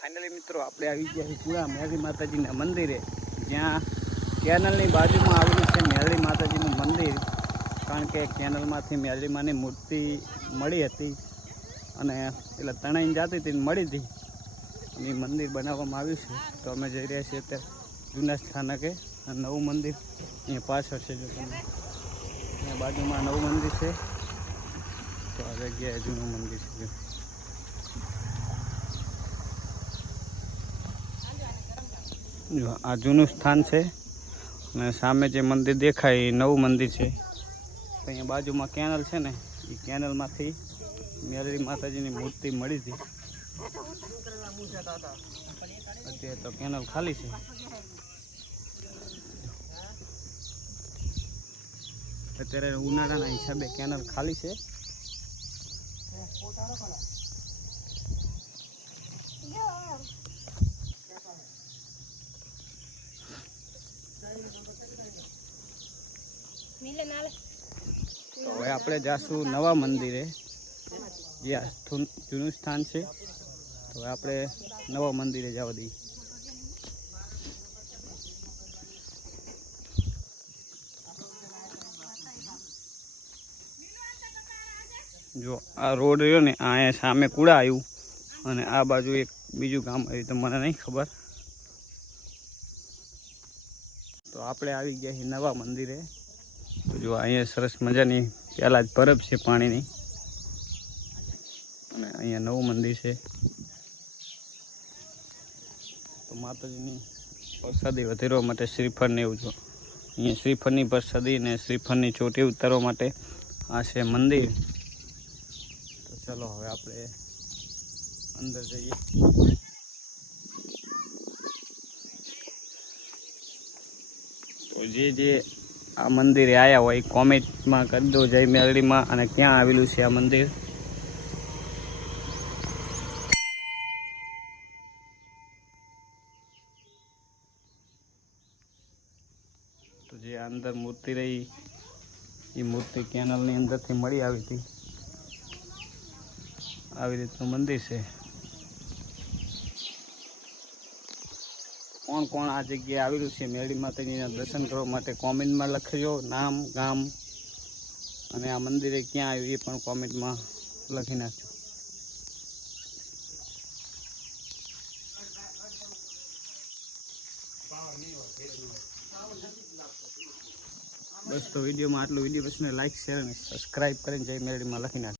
Finally मित्रों આપણે આવી ગયા છીએ પૂરા મેરડી માતાજીના મંદિરે, જ્યાં કેનલની બાજુમાં આવેલું છે મેરડી માતાજીનું મંદિર. કારણ કે કેનલમાંથી મેરડી માની મૂર્તિ મળી હતી અને એટલે તણાઈને જતી હતી, મળી હતી અને મંદિર બનાવવામાં આવ્યું છે. તો અમે જઈ રહ્યા છીએ અત્યારે જૂના સ્થાનકે. નવું મંદિર અહીંયા પાછળ છે, જો તમે અહીંયા બાજુમાં નવું મંદિર છે. તો આ જગ્યાએ જૂનું મંદિર છે. જો આ જૂનું સ્થાન છે અને સામે જે મંદિર દેખાય એ નવું મંદિર છે. અહીંયા બાજુમાં કેનલ છે ને, એ કેનલમાંથી મેરડી માતાજીની મૂર્તિ મળી હતી. અત્યારે તો કેનલ ખાલી છે. અત્યારે ઉનાળાના હિસાબે કેનલ ખાલી છે. તો હવે આપણે જાશું નવા મંદિરે, જ્યાં જૂનું સ્થાન છે. તો આપણે નવા મંદિરે જવા દઈએ. જો આ રોડ રહ્યો ને, અહીંયા સામે કુડા આવ્યું અને આ બાજુ એક બીજું ગામ આવ્યું, તો મને નહીં ખબર. તો આપણે આવી ગયા છીએ નવા મંદિરે. તો જો અહીંયા સરસ મજાની પહેલાં જ પરબ છે પાણીની, અને અહીંયા નવું મંદિર છે. તો માતાજીની પ્રસાદી વધારવા માટે શ્રીફળ ને એવું જો અહીંયા શ્રીફળની પ્રસાદી અને શ્રીફળની ચોટી ઉતારવા માટે આ છે મંદિર. તો ચલો હવે આપણે અંદર જઈએ. તો જે આ મંદિરે આવ્યા હોય કોમેન્ટમાં કરી દો જય મેરડીમાં, અને ક્યાં આવેલું છે આ મંદિર. તો જે અંદર મૂર્તિ રહી એ મૂર્તિ કેનલની અંદરથી મળી આવી હતી. આવી રીતનું મંદિર છે. કોણ કોણ આ જગ્યાએ આવેલું છે મેરડી માતાજીના દર્શન કરવા માટે કોમેન્ટમાં લખજો, નામ, ગામ અને આ મંદિરે ક્યાં આવ્યું એ પણ કોમેન્ટમાં લખી નાખજો. બસ તો વિડીયોમાં આટલું. વિડીયો પછીને લાઈક, શેર અને સબસ્ક્રાઈબ કરીને જય મેરડીમાં લખી નાખજો.